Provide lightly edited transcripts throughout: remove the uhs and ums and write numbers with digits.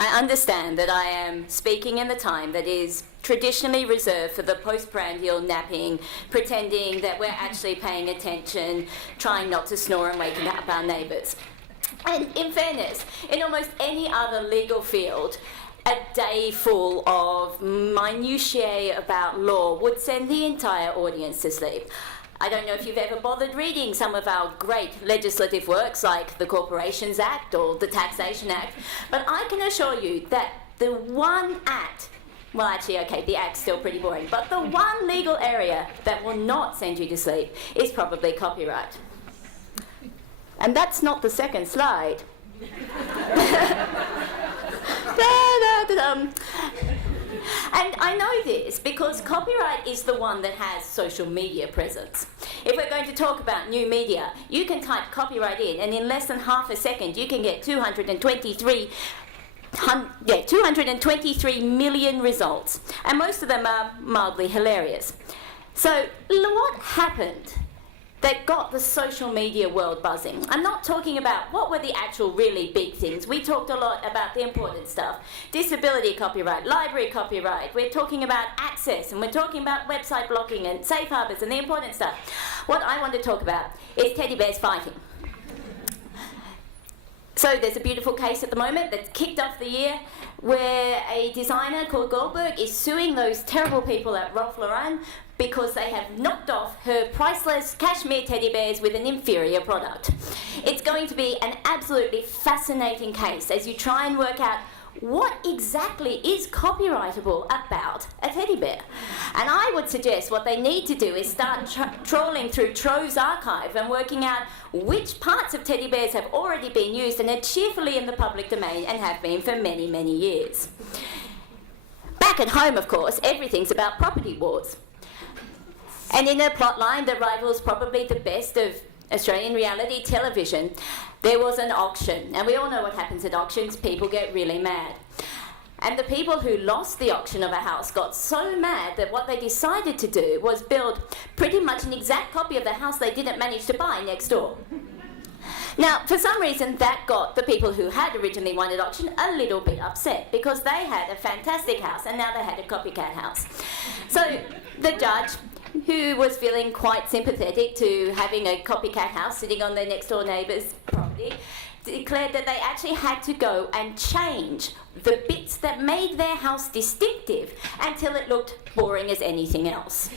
I understand that I am speaking in the time that is traditionally reserved for the postprandial napping, pretending that we're actually paying attention, trying not to snore and waking up our neighbours. And in fairness, in almost any other legal field, a day full of minutiae about law would send the entire audience to sleep. I don't know if you've ever bothered reading some of our great legislative works like the Corporations Act or the Taxation Act, but I can assure you that the one act, well actually okay, the act's still pretty boring, but the one legal area that will not send you to sleep is probably copyright. And that's not the second slide. And I know this because copyright is the one that has social media presence. If we're going to talk about new media, you can type copyright in, and in less than half a second, you can get 223 million results, and most of them are mildly hilarious. So what happened that got the social media world buzzing? I'm not talking about what were the actual really big things. We talked a lot about the important stuff. Disability copyright, library copyright. We're talking about access, and we're talking about website blocking and safe harbors and the important stuff. What I want to talk about is teddy bears fighting. So there's a beautiful case at the moment that's kicked off the year where a designer called Goldberg is suing those terrible people at Ralph Lauren because they have knocked off her priceless cashmere teddy bears with an inferior product. It's going to be an absolutely fascinating case as you try and work out what exactly is copyrightable about a teddy bear. And I would suggest what they need to do is start trawling through Trove's archive and working out which parts of teddy bears have already been used and are cheerfully in the public domain and have been for many, many years. Back at home, of course, everything's about property wars. And in a plotline that rivals probably the best of Australian reality television, there was an auction. And we all know what happens at auctions. People get really mad. And the people who lost the auction of a house got so mad that what they decided to do was build pretty much an exact copy of the house they didn't manage to buy next door. Now, for some reason, that got the people who had originally won at auction a little bit upset because they had a fantastic house and now they had a copycat house. So the judge, who was feeling quite sympathetic to having a copycat house sitting on their next door neighbour's property, declared that they actually had to go and change the bits that made their house distinctive until it looked boring as anything else.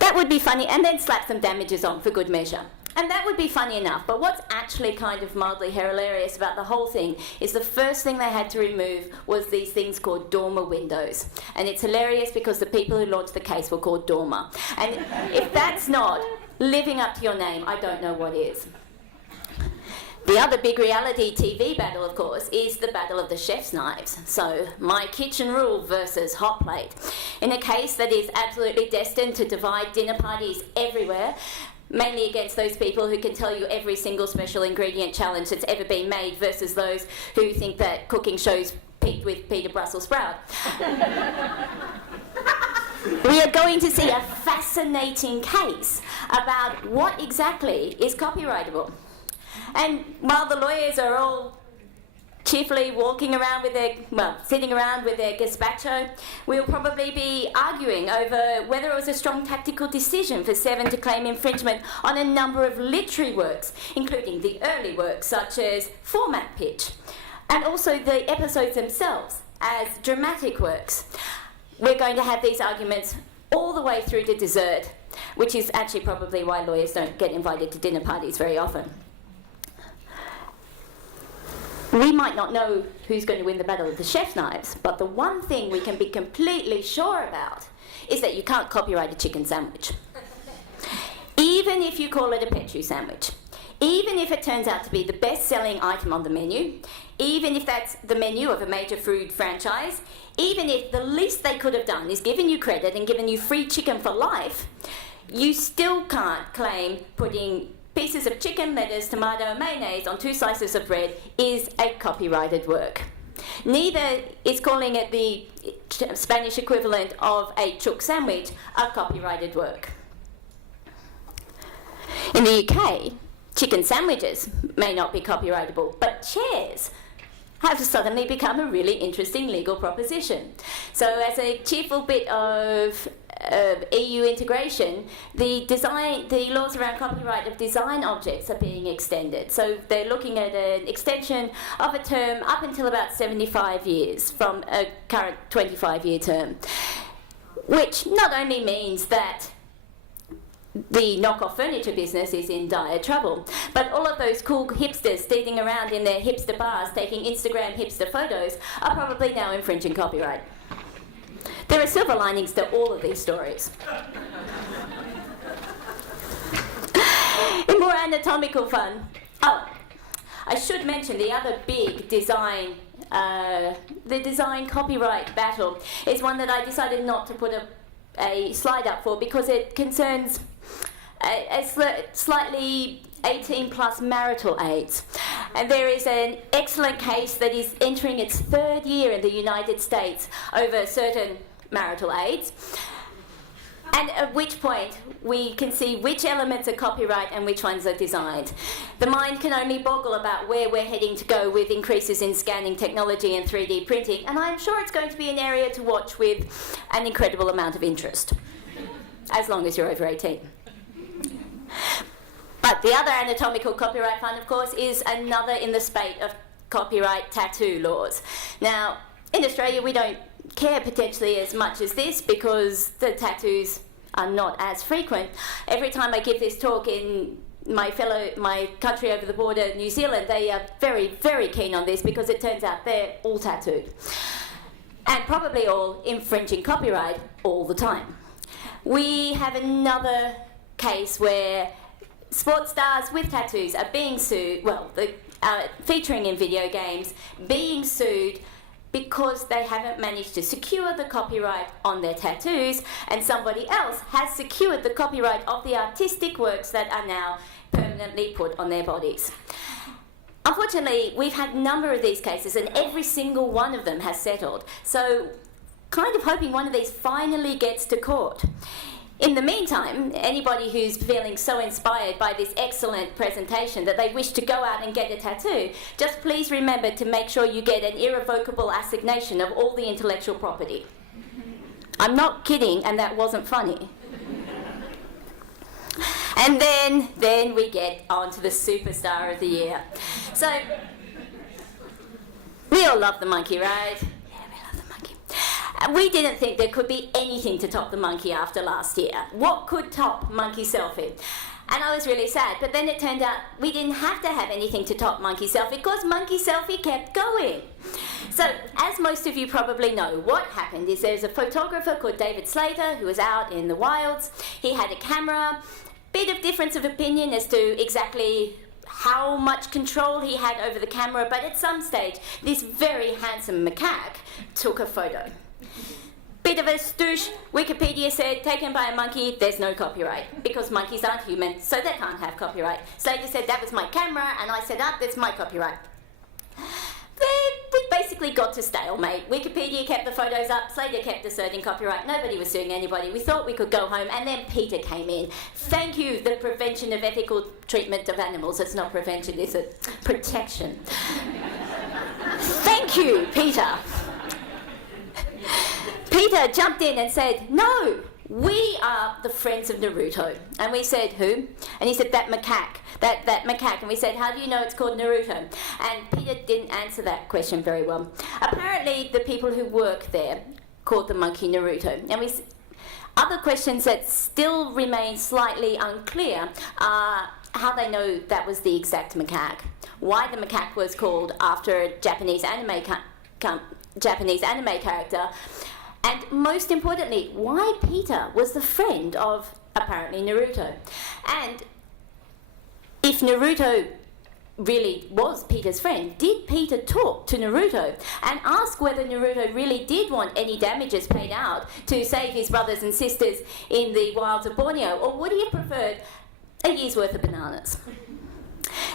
That would be funny, and then slap some damages on for good measure. And that would be funny enough, but what's actually kind of mildly hilarious about the whole thing is the first thing they had to remove was these things called dormer windows. And it's hilarious because the people who launched the case were called dormer. And if that's not living up to your name, I don't know what is. The other big reality TV battle, of course, is the battle of the chef's knives. So, My Kitchen Rule versus Hot Plate. In a case that is absolutely destined to divide dinner parties everywhere, mainly against those people who can tell you every single special ingredient challenge that's ever been made versus those who think that cooking shows peaked with Peter Brussels sprout. We are going to see a fascinating case about what exactly is copyrightable. And while the lawyers are all cheerfully walking around with sitting around with their gazpacho, we'll probably be arguing over whether it was a strong tactical decision for Seven to claim infringement on a number of literary works, including the early works such as Format Pitch, and also the episodes themselves as dramatic works. We're going to have these arguments all the way through to dessert, which is actually probably why lawyers don't get invited to dinner parties very often. We might not know who's going to win the battle of the chef's knives, but the one thing we can be completely sure about is that you can't copyright a chicken sandwich. Even if you call it a Petru sandwich, even if it turns out to be the best-selling item on the menu, even if that's the menu of a major food franchise, even if the least they could have done is given you credit and given you free chicken for life, you still can't claim putting pieces of chicken, lettuce, tomato, and mayonnaise on 2 slices of bread is a copyrighted work. Neither is calling it the Spanish equivalent of a chook sandwich a copyrighted work. In the UK, chicken sandwiches may not be copyrightable, but chairs have suddenly become a really interesting legal proposition. So as a cheerful bit of EU integration, the laws around copyright of design objects are being extended. So they're looking at an extension of a term up until about 75 years from a current 25-year term, which not only means that the knockoff furniture business is in dire trouble, but all of those cool hipsters standing around in their hipster bars taking Instagram hipster photos are probably now infringing copyright. There are silver linings to all of these stories. In more anatomical fun, I should mention the other big design, the design copyright battle is one that I decided not to put a slide up for because it concerns slightly 18 plus marital aids. And there is an excellent case that is entering its third year in the United States over certain marital aids, and at which point we can see which elements are copyright and which ones are designed. The mind can only boggle about where we're heading to go with increases in scanning technology and 3D printing, and I'm sure it's going to be an area to watch with an incredible amount of interest, as long as you're over 18. But the other anatomical copyright fund, of course, is another in the spate of copyright tattoo laws. Now, in Australia, we don't care potentially as much as this because the tattoos are not as frequent. Every time I give this talk in my country over the border, New Zealand, they are very, very keen on this because it turns out they're all tattooed. And probably all infringing copyright all the time. We have another case where sports stars with tattoos are being sued, featuring in video games, being sued because they haven't managed to secure the copyright on their tattoos, and somebody else has secured the copyright of the artistic works that are now permanently put on their bodies. Unfortunately, we've had a number of these cases, and every single one of them has settled. So, kind of hoping one of these finally gets to court. In the meantime, anybody who's feeling so inspired by this excellent presentation that they wish to go out and get a tattoo, just please remember to make sure you get an irrevocable assignation of all the intellectual property. I'm not kidding, and that wasn't funny. And then we get on to the superstar of the year. So, we all love the monkey, right? We didn't think there could be anything to top the monkey after last year. What could top Monkey Selfie? And I was really sad, but then it turned out we didn't have to have anything to top Monkey Selfie because Monkey Selfie kept going. So, as most of you probably know, what happened is there's a photographer called David Slater who was out in the wilds. He had a camera, bit of difference of opinion as to exactly how much control he had over the camera, but at some stage, this very handsome macaque took a photo. Bit of a stoosh. Wikipedia said, taken by a monkey, there's no copyright, because monkeys aren't human, so they can't have copyright. Slater said, that was my camera, and I said, that's my copyright. We basically got to stalemate. Wikipedia kept the photos up, Slater kept asserting copyright, nobody was suing anybody. We thought we could go home, and then Peter came in. Thank you, the Prevention of Ethical Treatment of Animals. It's not prevention, it's a protection. Thank you, Peter. Peter jumped in and said, no, we are the friends of Naruto. And we said, who? And he said, that macaque. That macaque. And we said, how do you know it's called Naruto? And Peter didn't answer that question very well. Apparently, the people who work there called the monkey Naruto. And other questions that still remain slightly unclear are how they know that was the exact macaque, why the macaque was called after a Japanese anime character, and most importantly, why Peter was the friend of, apparently, Naruto. And if Naruto really was Peter's friend, did Peter talk to Naruto and ask whether Naruto really did want any damages paid out to save his brothers and sisters in the wilds of Borneo, or would he have preferred a year's worth of bananas?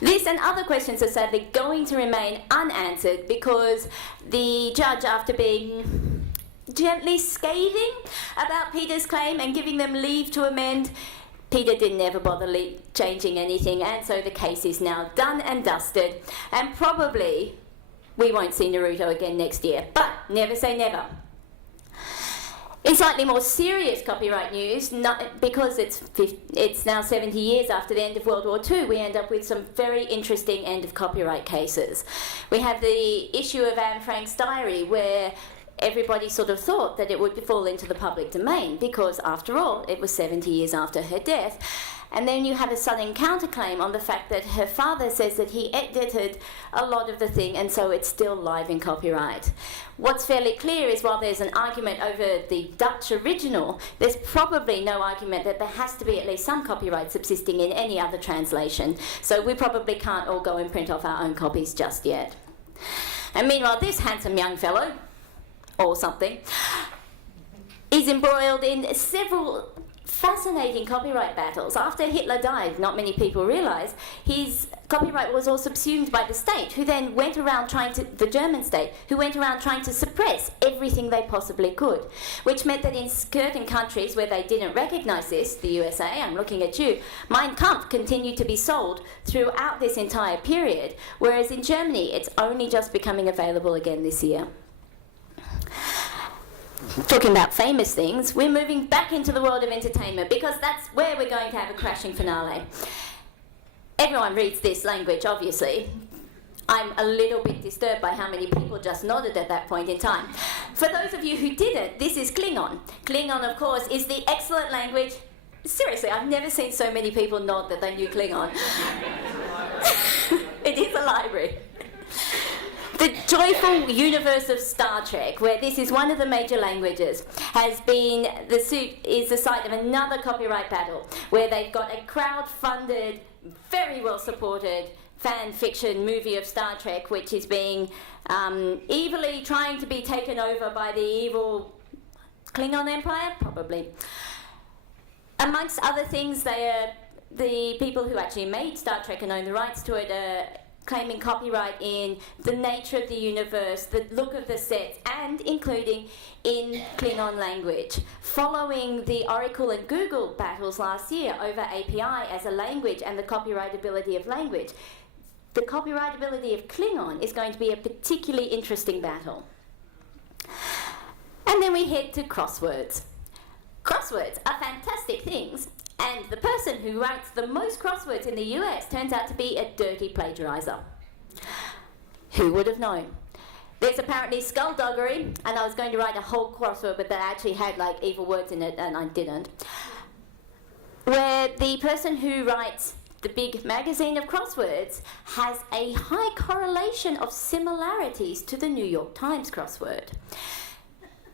This and other questions are sadly going to remain unanswered because the judge, after being gently scathing about Peter's claim and giving them leave to amend, Peter didn't ever bother changing anything, and so the case is now done and dusted, and probably we won't see Naruto again next year. But never say never. In slightly more serious copyright news, because it's now 70 years after the end of World War II, we end up with some very interesting end of copyright cases. We have the issue of Anne Frank's diary, where everybody sort of thought that it would fall into the public domain, because after all, it was 70 years after her death. And then you have a sudden counterclaim on the fact that her father says that he edited a lot of the thing, and so it's still live in copyright. What's fairly clear is while there's an argument over the Dutch original, there's probably no argument that there has to be at least some copyright subsisting in any other translation. So we probably can't all go and print off our own copies just yet. And meanwhile, this handsome young fellow, or something, is embroiled in several fascinating copyright battles. After Hitler died, not many people realise, his copyright was all subsumed by the state, who then went around the German state, who went around trying to suppress everything they possibly could, which meant that in certain countries where they didn't recognise this, the USA, I'm looking at you, Mein Kampf continued to be sold throughout this entire period, whereas in Germany it's only just becoming available again this year. Talking about famous things, we're moving back into the world of entertainment, because that's where we're going to have a crashing finale. Everyone reads this language, obviously. I'm a little bit disturbed by how many people just nodded at that point in time. For those of you who didn't, this is Klingon. Klingon, of course, is the excellent language. Seriously, I've never seen so many people nod that they knew Klingon. It is a library. The joyful universe of Star Trek, where this is one of the major languages, is the site of another copyright battle, where they've got a crowd-funded, very well-supported fan fiction movie of Star Trek, which is being evilly trying to be taken over by the evil Klingon Empire, probably. Amongst other things, the people who actually made Star Trek and own the rights to it claiming copyright in the nature of the universe, the look of the sets, and including in Klingon language. Following the Oracle and Google battles last year over API as a language and the copyrightability of language, the copyrightability of Klingon is going to be a particularly interesting battle. And then we head to crosswords. Crosswords are fantastic things, and the person who writes the most crosswords in the US turns out to be a dirty plagiariser. Who would have known? There's apparently skullduggery, and I was going to write a whole crossword, but that actually had like evil words in it, and I didn't. Where the person who writes the big magazine of crosswords has a high correlation of similarities to the New York Times crossword.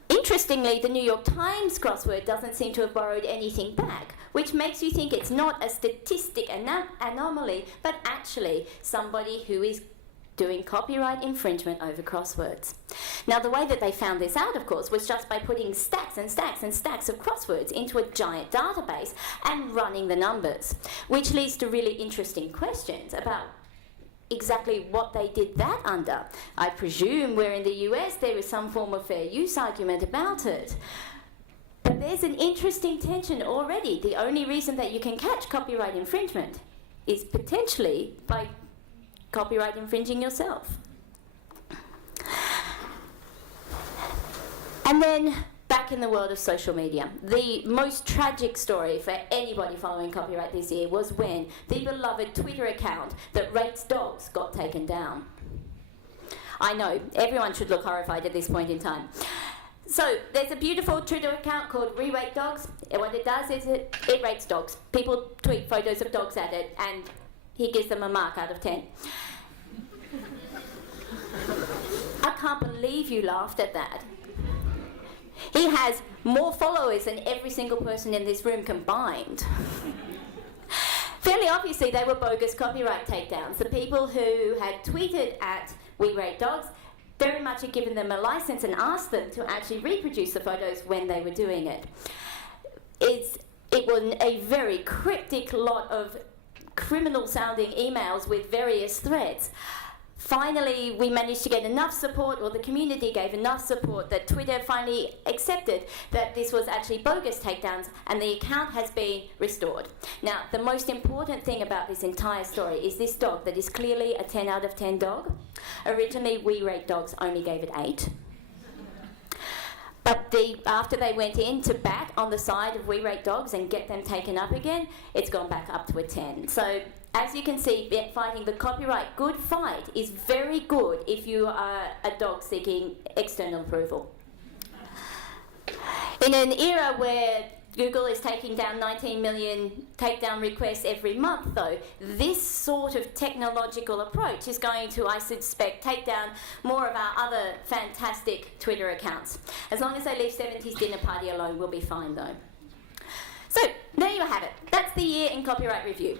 Interestingly, the New York Times crossword doesn't seem to have borrowed anything back, which makes you think it's not a statistic anomaly, but actually somebody who is doing copyright infringement over crosswords. Now, the way that they found this out, of course, was just by putting stacks and stacks and stacks of crosswords into a giant database and running the numbers, which leads to really interesting questions about exactly what they did that under. I presume where in the US there is some form of fair use argument about it. But there's an interesting tension already. The only reason that you can catch copyright infringement is potentially by copyright infringing yourself. And then back in the world of social media, the most tragic story for anybody following copyright this year was when the beloved Twitter account that rates dogs got taken down. I know, everyone should look horrified at this point in time. So there's a beautiful Twitter account called Re-Rate Dogs. And what it does is it rates dogs. People tweet photos of dogs at it, and he gives them a mark out of 10. I can't believe you laughed at that. He has more followers than every single person in this room combined. Fairly obviously, they were bogus copyright takedowns. The people who had tweeted at We Rate Dogs very much had given them a license and asked them to actually reproduce the photos when they were doing it. It was a very cryptic lot of criminal-sounding emails with various threats. Finally, we managed to get enough support, or the community gave enough support, that Twitter finally accepted that this was actually bogus takedowns, and the account has been restored. Now, the most important thing about this entire story is this dog that is clearly a 10 out of 10 dog. Originally, We Rate Dogs only gave it 8. But after they went in to bat on the side of We Rate Dogs and get them taken up again, it's gone back up to a 10. So, as you can see, fighting the copyright good fight is very good if you are a dog seeking external approval. In an era where Google is taking down 19 million takedown requests every month, though, this sort of technological approach is going to, I suspect, take down more of our other fantastic Twitter accounts. As long as they leave 70s Dinner Party alone, we'll be fine, though. So, there you have it. That's the year in copyright review.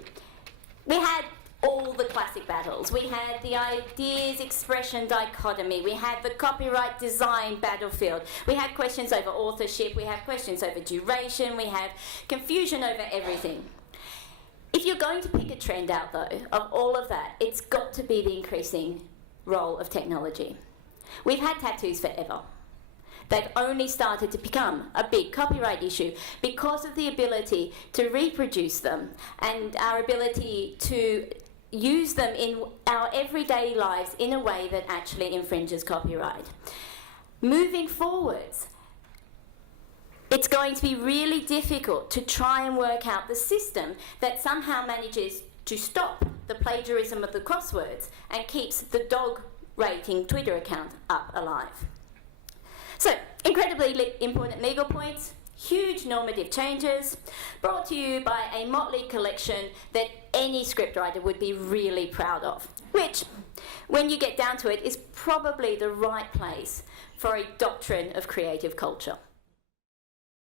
We had all the classic battles. We had the ideas expression dichotomy. We had the copyright design battlefield. We had questions over authorship. We have questions over duration. We have confusion over everything. If you're going to pick a trend out, though, of all of that, it's got to be the increasing role of technology. We've had tattoos forever. They've only started to become a big copyright issue because of the ability to reproduce them and our ability to use them in our everyday lives in a way that actually infringes copyright. Moving forwards, it's going to be really difficult to try and work out the system that somehow manages to stop the plagiarism of the crosswords and keeps the dog rating Twitter account up alive. So, incredibly important legal points, huge normative changes, brought to you by a motley collection that any scriptwriter would be really proud of, which, when you get down to it, is probably the right place for a doctrine of creative culture.